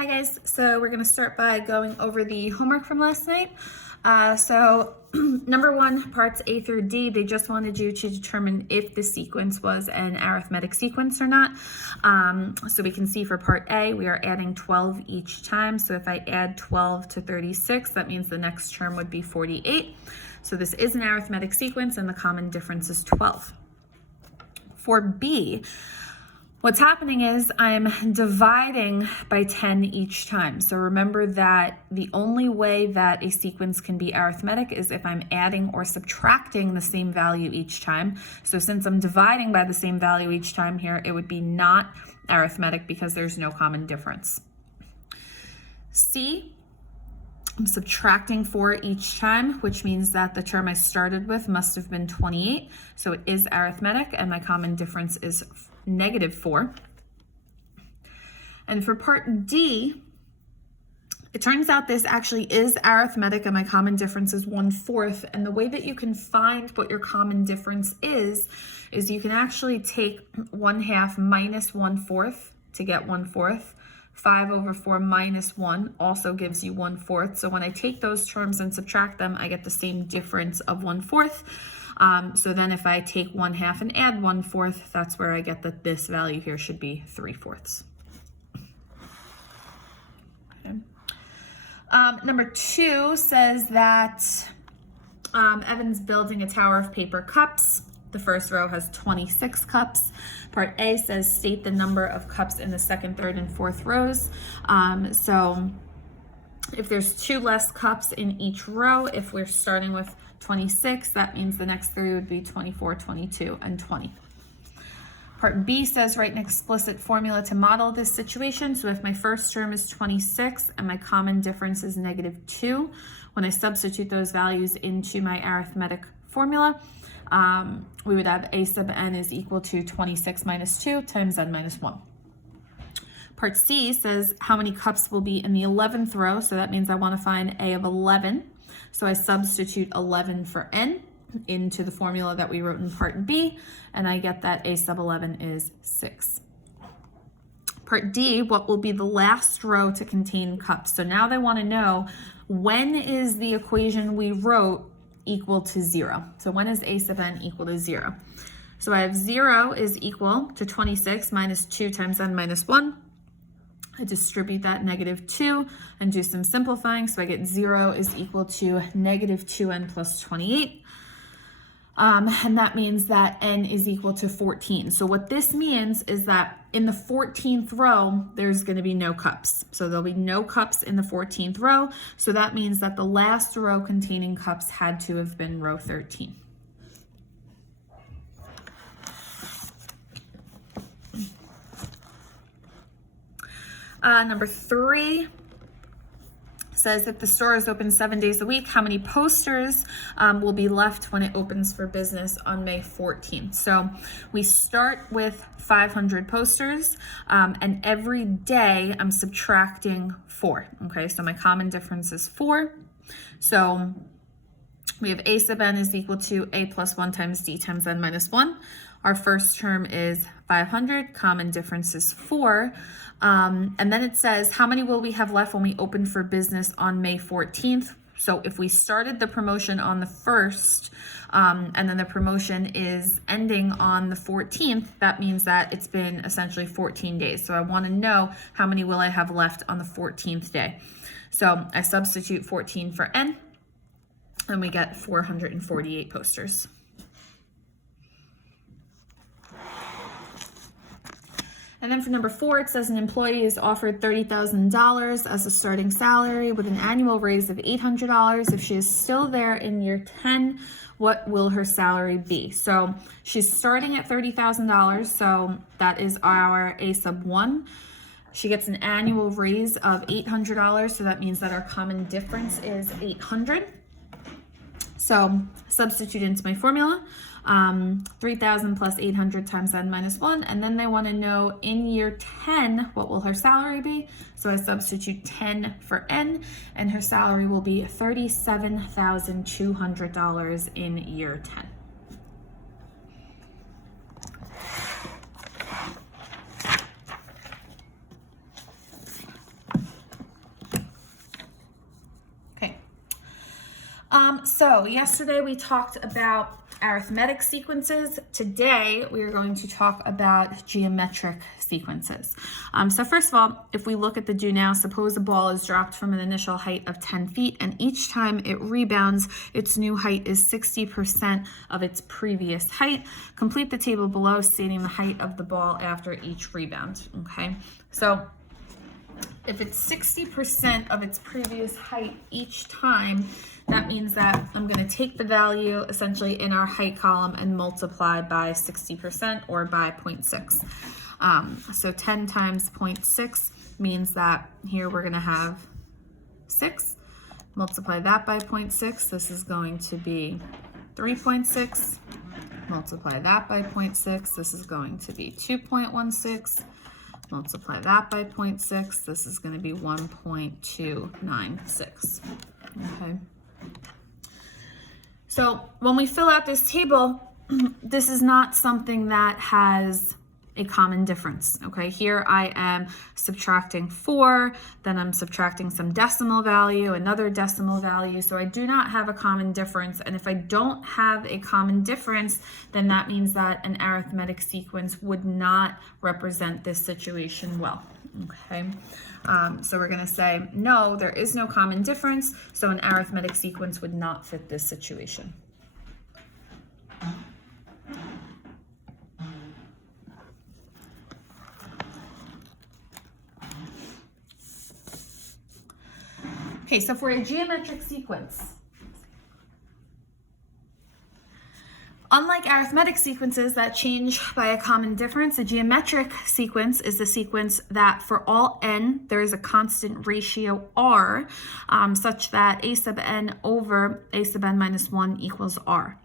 Hi guys, so we're going to start by going over the homework from last night. So number one, parts A through D, they just wanted you to determine if the sequence was an arithmetic sequence or not. So we can see for part A, we are adding 12 each time. So if I add 12 to 36, that means the next term would be 48. So this is an arithmetic sequence and the common difference is 12. For B, what's happening is I'm dividing by 10 each time. So remember that the only way that a sequence can be arithmetic is if I'm adding or subtracting the same value each time. So since I'm dividing by the same value each time here, it would be not arithmetic because there's no common difference. C, I'm subtracting 4 each time, which means that the term I started with must have been 28. So it is arithmetic and my common difference is -4. And for part D, it turns out this actually is arithmetic and my common difference is 1/4. And the way that you can find what your common difference is you can actually take 1/2 minus 1/4 to get 1/4. 5/4 minus 1 also gives you 1/4. So when I take those terms and subtract them, I get the same difference of 1/4. So then if I take 1/2 and add 1/4, that's where I get that this value here should be 3/4. Okay. Number 2 says that Evan's building a tower of paper cups. The first row has 26 cups. Part A says state the number of cups in the second, third, and fourth rows. So if there's 2 less cups in each row, if we're starting with 26, that means the next 3 would be 24, 22, and 20. Part B says write an explicit formula to model this situation. So if my first term is 26 and my common difference is -2, when I substitute those values into my arithmetic formula, we would have a sub n is equal to 26 minus 2 times n minus 1. Part C says how many cups will be in the 11th row. So that means I want to find a of 11. So I substitute 11 for n into the formula that we wrote in part B, and I get that a sub 11 is 6. Part D, what will be the last row to contain cups? So now they want to know, when is the equation we wrote equal to 0? So when is a sub n equal to 0? So I have 0 is equal to 26 minus 2 times n minus 1. I distribute that -2 and do some simplifying. So I get 0 is equal to -2n plus 28. And that means that n is equal to 14. So what this means is that in the 14th row, there's going to be no cups. So there'll be no cups in the 14th row. So that means that the last row containing cups had to have been row 13. Number 3 says if the store is open 7 days a week, how many posters will be left when it opens for business on May 14th? So we start with 500 posters, and every day I'm subtracting 4. Okay, so my common difference is 4. So we have a sub n is equal to a plus 1 times d times n minus 1. Our first term is 500, common difference is 4. And then it says, how many will we have left when we open for business on May 14th? So if we started the promotion on the 1st, and then the promotion is ending on the 14th, that means that it's been essentially 14 days. So I want to know how many will I have left on the 14th day. So I substitute 14 for n, and we get 448 posters. And then for number 4, it says an employee is offered $30,000 as a starting salary with an annual raise of $800. If she is still there in year 10, what will her salary be? So she's starting at $30,000, so that is our a sub 1. She gets an annual raise of $800, so that means that our common difference is 800. So substitute into my formula, 3,000 plus 800 times n minus 1, and then they want to know in year 10, what will her salary be? So I substitute 10 for n, and her salary will be $37,200 in year 10. So yesterday we talked about arithmetic sequences. Today we are going to talk about geometric sequences. So first of all, if we look at the do now, suppose a ball is dropped from an initial height of 10 feet and each time it rebounds, its new height is 60% of its previous height. Complete the table below stating the height of the ball after each rebound, okay? So if it's 60% of its previous height each time, that means that I'm going to take the value essentially in our height column and multiply by 60% or by 0.6. So 10 times 0.6 means that here we're going to have 6. Multiply that by 0.6. This is going to be 3.6. Multiply that by 0.6. This is going to be 2.16. Multiply that by 0.6. This is going to be 1.296. Okay. So when we fill out this table, this is not something that has a common difference. Okay. Here I am subtracting 4, then I'm subtracting some decimal value, another decimal value. So I do not have a common difference. And if I don't have a common difference, then that means that an arithmetic sequence would not represent this situation well. Okay. So we're going to say, no, there is no common difference. So an arithmetic sequence would not fit this situation. Okay, so for a geometric sequence, unlike arithmetic sequences that change by a common difference, a geometric sequence is the sequence that for all n, there is a constant ratio r, such that a sub n over a sub n minus 1 equals r.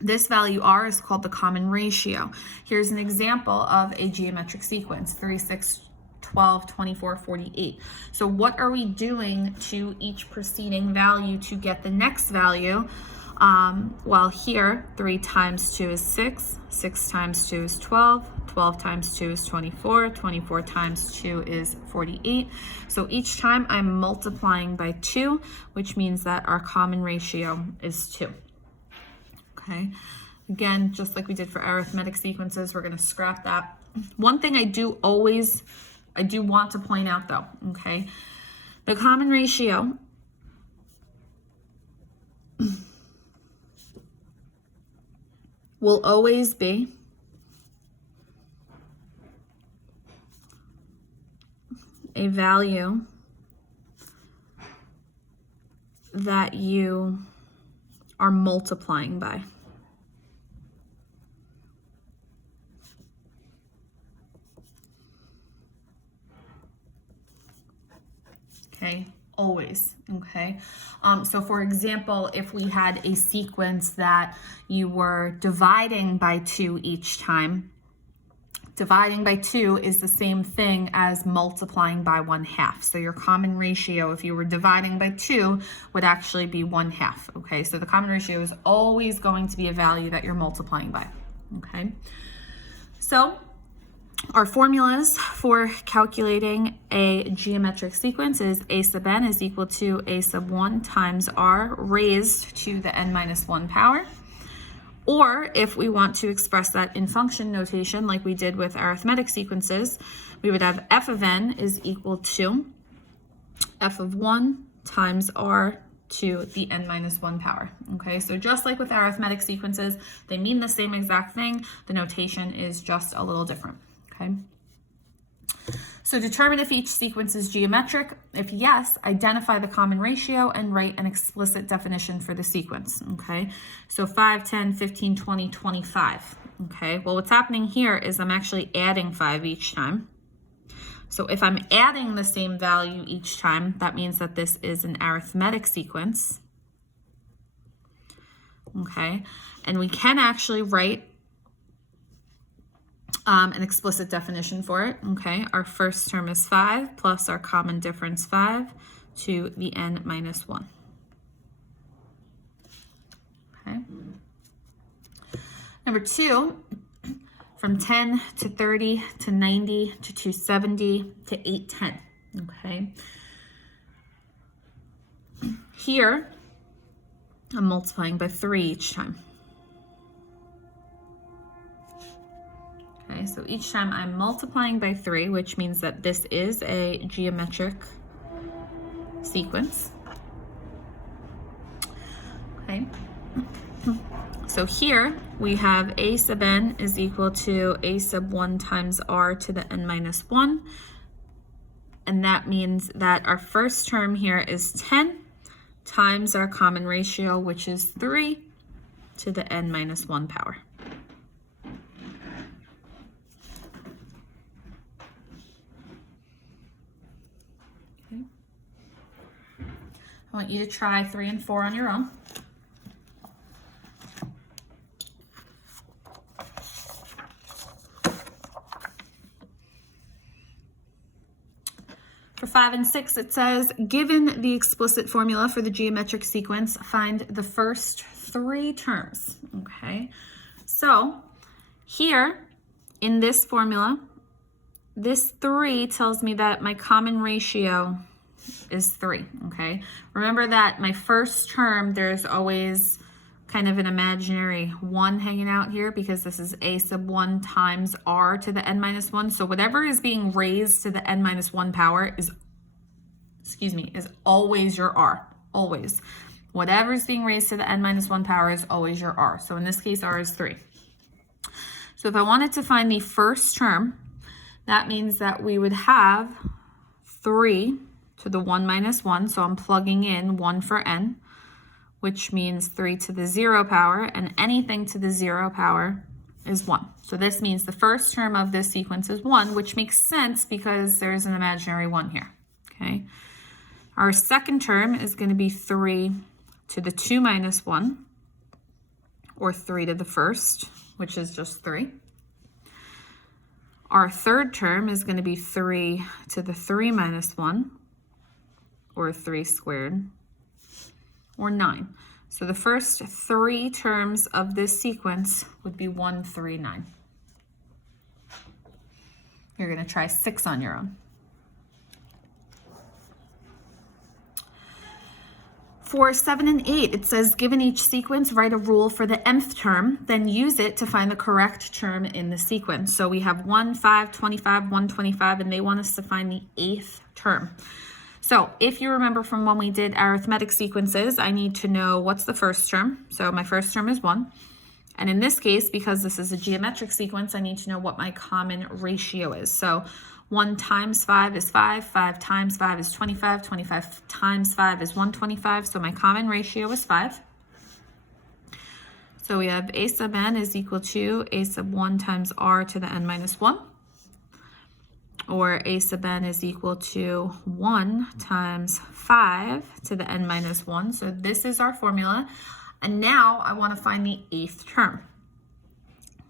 This value r is called the common ratio. Here's an example of a geometric sequence, 36, 12, 24, 48. So what are we doing to each preceding value to get the next value? Well, here 3 times 2 is 6, 6 times 2 is 12, 12 times 2 is 24, 24 times 2 is 48. So each time I'm multiplying by 2, which means that our common ratio is 2. Okay, again, just like we did for arithmetic sequences, we're going to scrap that. One thing I do want to point out though, okay, the common ratio will always be a value that you are multiplying by. Okay, always, okay? So for example, if we had a sequence that you were dividing by 2 each time, dividing by 2 is the same thing as multiplying by 1/2. So your common ratio, if you were dividing by 2, would actually be 1/2, okay? So the common ratio is always going to be a value that you're multiplying by, okay? So our formulas for calculating a geometric sequence is a sub n is equal to a sub 1 times r raised to the n minus 1 power. Or if we want to express that in function notation like we did with arithmetic sequences, we would have f of n is equal to f of 1 times r to the n minus 1 power. Okay, so just like with arithmetic sequences, they mean the same exact thing. The notation is just a little different. Okay. So determine if each sequence is geometric. If yes, identify the common ratio and write an explicit definition for the sequence. Okay. So 5, 10, 15, 20, 25. Okay. Well, what's happening here is I'm actually adding 5 each time. So if I'm adding the same value each time, that means that this is an arithmetic sequence. Okay. And we can actually write an explicit definition for it. Okay, our first term is 5 plus our common difference 5 to the n minus 1. Okay. Number 2, from 10 to 30 to 90 to 270 to 810. Okay. Here, I'm multiplying by 3 each time. Okay, so each time I'm multiplying by 3, which means that this is a geometric sequence. Okay, so here we have a sub n is equal to a sub 1 times r to the n minus 1. And that means that our first term here is 10 times our common ratio, which is 3 to the n minus 1 power. Okay. I want you to try 3 and 4 on your own. For 5 and 6, it says, given the explicit formula for the geometric sequence, find the first 3 terms. Okay, so here in this formula, this 3 tells me that my common ratio is 3. Okay, remember that my first term, there's always kind of an imaginary 1 hanging out here because this is a sub 1 times r to the n minus 1. So whatever is being raised to the n minus 1 power is always your r, always. Whatever is being raised to the n minus 1 power is always your r. So in this case, r is 3. So if I wanted to find the first term, that means that we would have 3 to the 1 minus 1. So I'm plugging in 1 for n, which means 3 to the 0 power, and anything to the 0 power is 1. So this means the first term of this sequence is 1, which makes sense because there's an imaginary 1 here. Okay. Our second term is going to be 3 to the 2 minus 1, or 3 to the first, which is just 3. Our third term is going to be 3 to the 3 minus 1, or 3 squared, or 9. So the first 3 terms of this sequence would be 1, 3, 9. You're going to try 6 on your own. For 7 and 8, it says, given each sequence, write a rule for the nth term, then use it to find the correct term in the sequence. So we have 1, 5, 25, 125, and they want us to find the 8th term. So if you remember from when we did arithmetic sequences, I need to know what's the first term. So my first term is 1. And in this case, because this is a geometric sequence, I need to know what my common ratio is. So 1 times 5 is 5, 5 times 5 is 25, 25 times 5 is 125, so my common ratio is 5. So we have a sub n is equal to a sub 1 times r to the n minus 1, or a sub n is equal to 1 times 5 to the n minus 1. So this is our formula, and now I want to find the 8th term.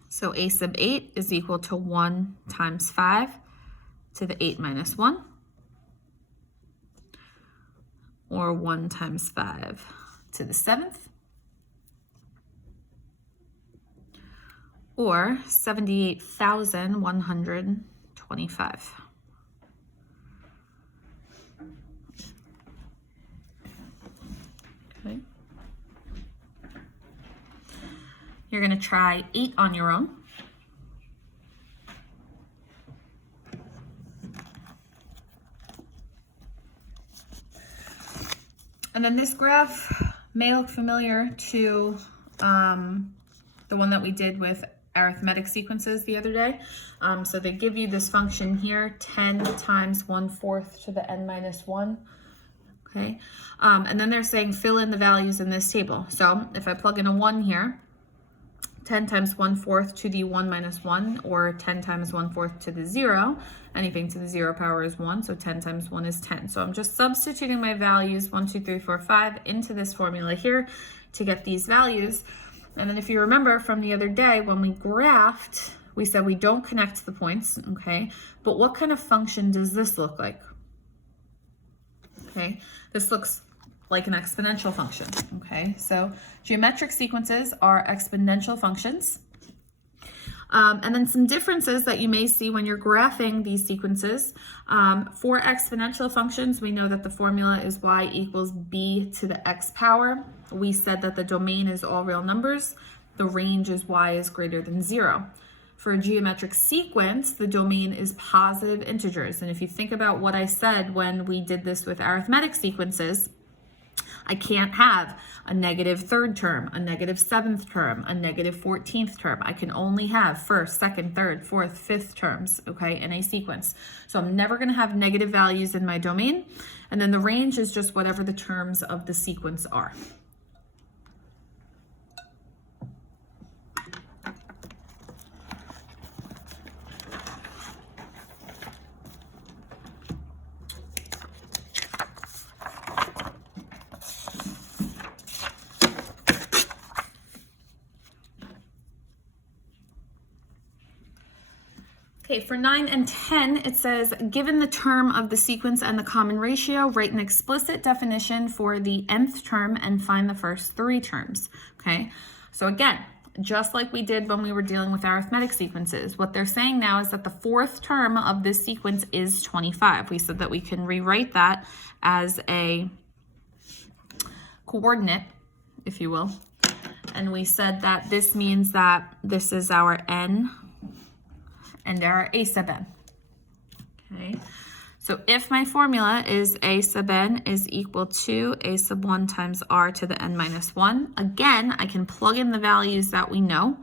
So a sub 8 is equal to 1 times 5 to the 8 minus 1, or 1 times 5 to the 7th, or 78,125. Okay. You're going to try 8 on your own. And then this graph may look familiar to the one that we did with arithmetic sequences the other day. So they give you this function here, 10 times 1/4 to the n minus 1. Okay, and then they're saying fill in the values in this table. So if I plug in a 1 here, 10 times 1/4 to the 1 minus 1, or 10 times 1/4 to the 0. Anything to the 0 power is 1, so 10 times 1 is 10. So I'm just substituting my values, 1, 2, 3, 4, 5, into this formula here to get these values. And then if you remember from the other day, when we graphed, we said we don't connect the points, okay? But what kind of function does this look like? Okay, this looks like an exponential function, okay? So geometric sequences are exponential functions. And then some differences that you may see when you're graphing these sequences. For exponential functions, we know that the formula is y equals b to the x power. We said that the domain is all real numbers. The range is y is greater than 0. For a geometric sequence, the domain is positive integers. And if you think about what I said when we did this with arithmetic sequences, I can't have a negative third term, a negative seventh term, a negative 14th term. I can only have first, second, third, fourth, fifth terms, okay, in a sequence. So I'm never going to have negative values in my domain. And then the range is just whatever the terms of the sequence are. Okay, for 9 and 10, it says, given the term of the sequence and the common ratio, write an explicit definition for the nth term and find the first 3 terms. Okay, so again, just like we did when we were dealing with arithmetic sequences, what they're saying now is that the 4th term of this sequence is 25. We said that we can rewrite that as a coordinate, if you will. And we said that this means that this is our n and our a sub n. Okay, so if my formula is a sub n is equal to a sub 1 times r to the n minus 1, again, I can plug in the values that we know.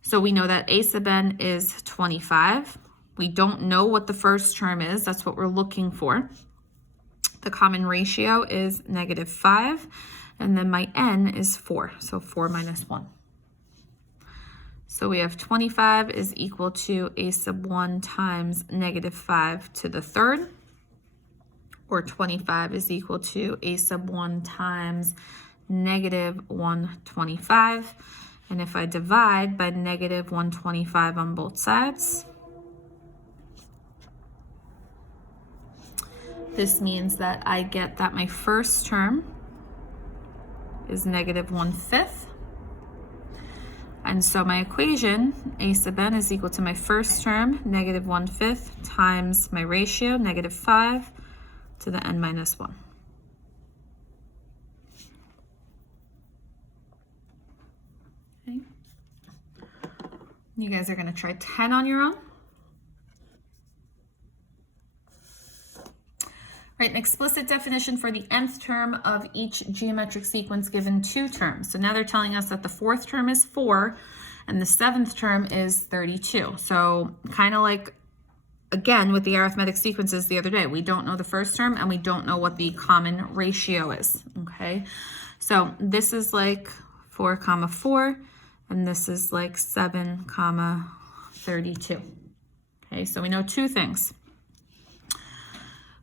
So we know that a sub n is 25. We don't know what the first term is. That's what we're looking for. The common ratio is -5, and then my n is 4, so 4 minus 1. So we have 25 is equal to a sub 1 times -5 to the 3rd, or 25 is equal to a sub 1 times -125. And if I divide by -125 on both sides, this means that I get that my first term is -1/5. And so my equation, a sub n is equal to my first term, -1/5, times my ratio, -5, to the n minus 1. Okay. You guys are going to try 10 on your own. Right, an explicit definition for the nth term of each geometric sequence given 2 terms. So now they're telling us that the 4th term is 4 and the 7th term is 32. So kind of like, again, with the arithmetic sequences the other day, we don't know the first term and we don't know what the common ratio is, okay? So this is like 4, 4, and this is like 7, 32. Okay, so we know 2 things.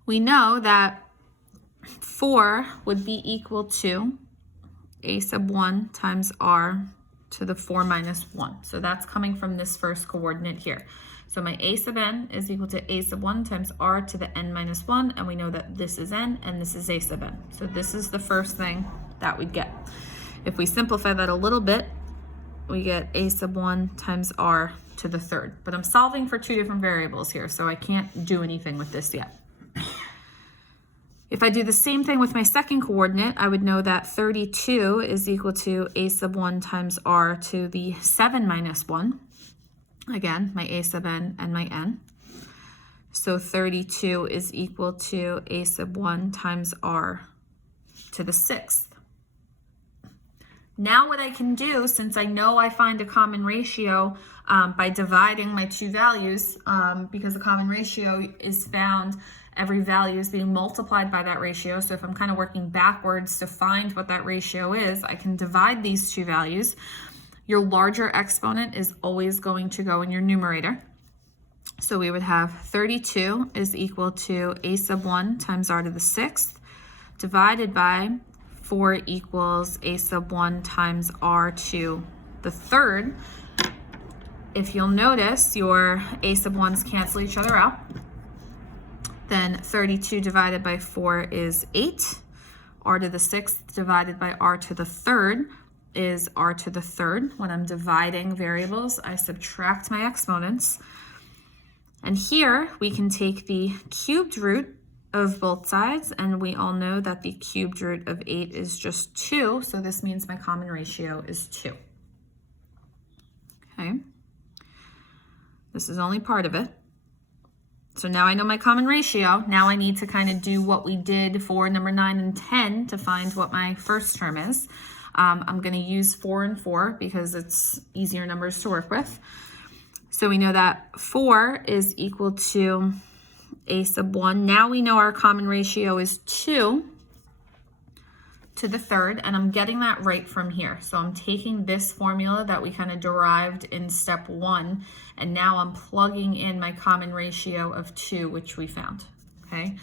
We know that 4 would be equal to a sub 1 times r to the 4 minus 1. So that's coming from this first coordinate here. So my a sub n is equal to a sub 1 times r to the n minus 1, and we know that this is n and this is a sub n. So this is the first thing that we'd get. If we simplify that a little bit, we get a sub 1 times r to the 3rd. But I'm solving for 2 different variables here, so I can't do anything with this yet. If I do the same thing with my second coordinate, I would know that 32 is equal to a sub 1 times r to the 7 minus 1. Again, my a sub n and my n. So 32 is equal to a sub 1 times r to the 6th. Now what I can do, since I know I find a common ratio by dividing my 2 values, because the common ratio is found, every value is being multiplied by that ratio. So if I'm kind of working backwards to find what that ratio is, I can divide these 2 values. Your larger exponent is always going to go in your numerator. So we would have 32 is equal to a sub 1 times r to the 6th divided by 4 equals a sub 1 times r to the 3rd. If you'll notice, your a sub 1's cancel each other out. Then 32 divided by 4 is 8. R to the 6th divided by r to the 3rd is r to the third. When I'm dividing variables, I subtract my exponents. And here we can take the cubed root of both sides, and we all know that the cubed root of 8 is just 2, so this means my common ratio is 2. Okay. This is only part of it. So now I know my common ratio. Now I need to kind of do what we did for number 9 and 10 to find what my first term is. I'm going to use 4 and 4 because it's easier numbers to work with. So we know that 4 is equal to a sub 1. Now we know our common ratio is 2 to the third, and I'm getting that right from here. So I'm taking this formula that we kind of derived in step 1, and now I'm plugging in my common ratio of 2, which we found, okay?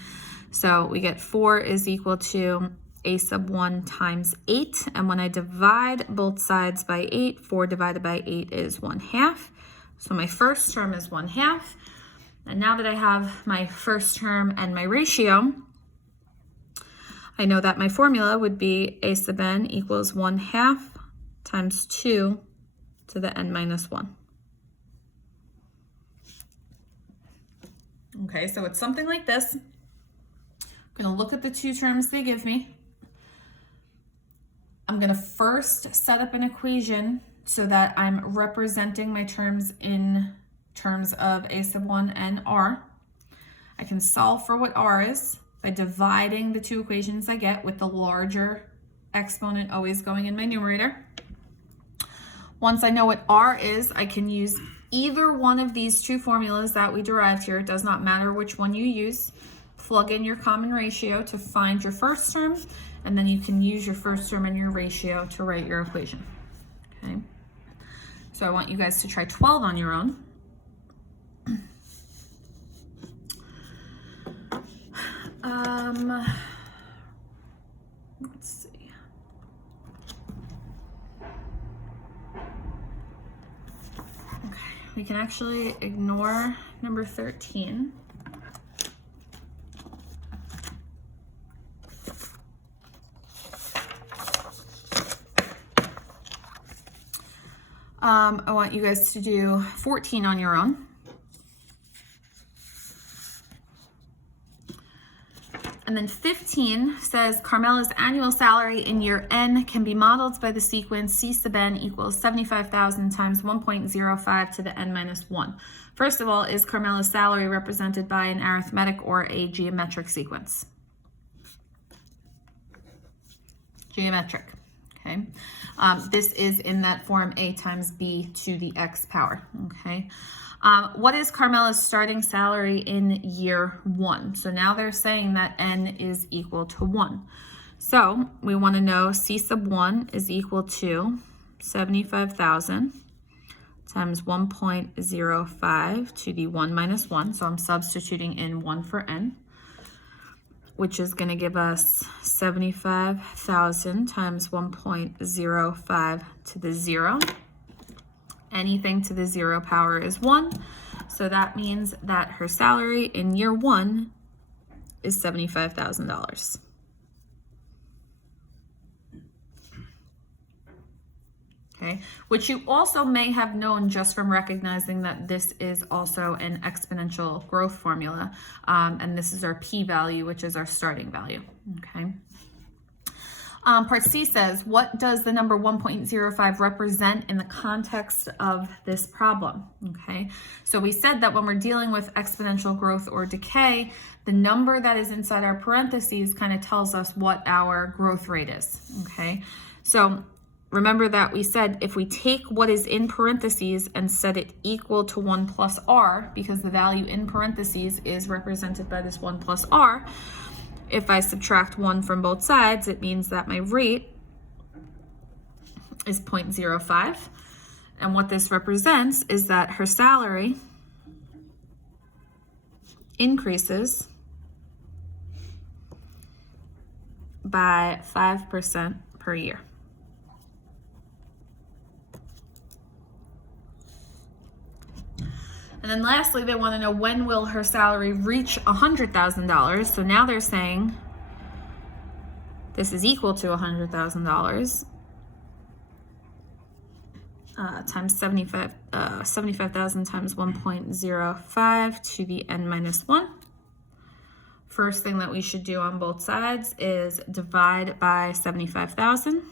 So we get 4 is equal to a sub 1 times 8, and when I divide both sides by 8, 4 divided by 8 is 1/2. So my first term is 1/2, and now that I have my first term and my ratio, I know that my formula would be a sub n equals 1/2 times 2 to the n minus 1. Okay, so it's something like this. I'm going to look at the two terms they give me. I'm going to first set up an equation so that I'm representing my terms in terms of a sub 1 and r. I can solve for what r is by dividing the two equations I get with the larger exponent always going in my numerator. Once I know what r is, I can use either one of these two formulas that we derived here. It does not matter which one you use. Plug in your common ratio to find your first term, and then you can use your first term and your ratio to write your equation. Okay. So I want you guys to try 12 on your own. Let's see. Okay, we can actually ignore number 13. I want you guys to do 14 on your own. And then 15 says Carmela's annual salary in year N can be modeled by the sequence C sub n equals 75,000 times 1.05 to the n minus 1. First of all, is Carmela's salary represented by an arithmetic or a geometric sequence? Geometric, okay? This is in that form a times b to the x power, okay? What is Carmela's starting salary in year 1? So now they're saying that n is equal to 1. So we want to know C sub 1 is equal to 75,000 times 1.05 to the 1 minus 1. So I'm substituting in 1 for n, which is going to give us 75,000 times 1.05 to the 0. Anything to the 0 power is 1. So that means that her salary in year 1 is $75,000. Okay, which you also may have known just from recognizing that this is also an exponential growth formula. And this is our p-value, which is our starting value. Okay. Part C says, what does the number 1.05 represent in the context of this problem? Okay, so we said that when we're dealing with exponential growth or decay, the number that is inside our parentheses kind of tells us what our growth rate is. Okay, so remember that we said if we take what is in parentheses and set it equal to 1 plus r, because the value in parentheses is represented by this 1 plus r, if I subtract 1 from both sides, it means that my rate is 0.05. And what this represents is that her salary increases by 5% per year. And then lastly, they want to know when will her salary reach $100,000. So now they're saying this is equal to $100,000. times 75,000 times 1.05 to the n minus 1. First thing that we should do on both sides is divide by 75,000.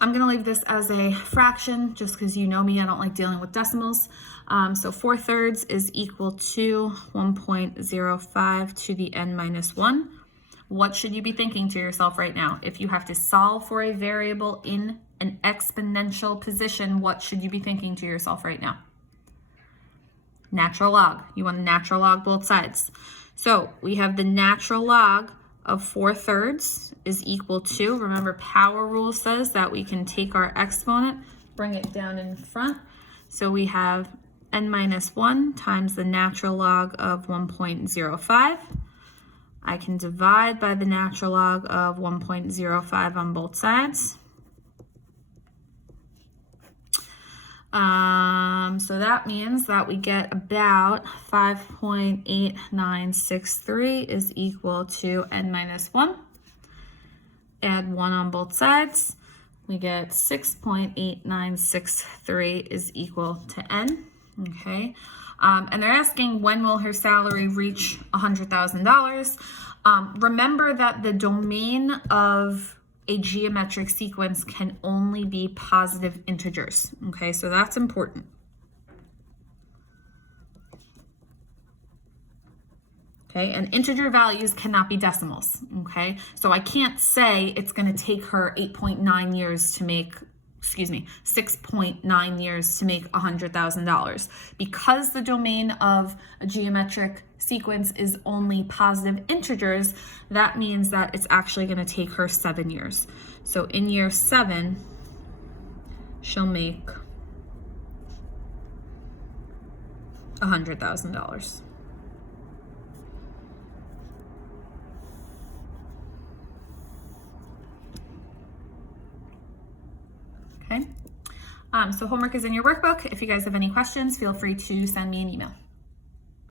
I'm going to leave this as a fraction just because you know me, I don't like dealing with decimals. So 4/3 is equal to 1.05 to the n minus 1. What should you be thinking to yourself right now? If you have to solve for a variable in an exponential position, what should you be thinking to yourself right now? Natural log. You want to natural log both sides. So we have the natural log of 4/3 is equal to, remember power rule says that we can take our exponent, bring it down in front. So we have n minus 1 times the natural log of 1.05. I can divide by the natural log of 1.05 on both sides. So that means that we get about 5.8963 is equal to n minus 1. Add 1 on both sides. We get 6.8963 is equal to n. Okay. And they're asking, when will her salary reach $100,000? Remember that the domain of a geometric sequence can only be positive integers. Okay, so that's important. Okay, and integer values cannot be decimals. Okay, so I can't say it's going to take her 6.9 years to make $100,000. Because the domain of a geometric sequence is only positive integers, that means that it's actually going to take her 7 years. So in year 7, she'll make $100,000. Okay. So homework is in your workbook. If you guys have any questions, feel free to send me an email.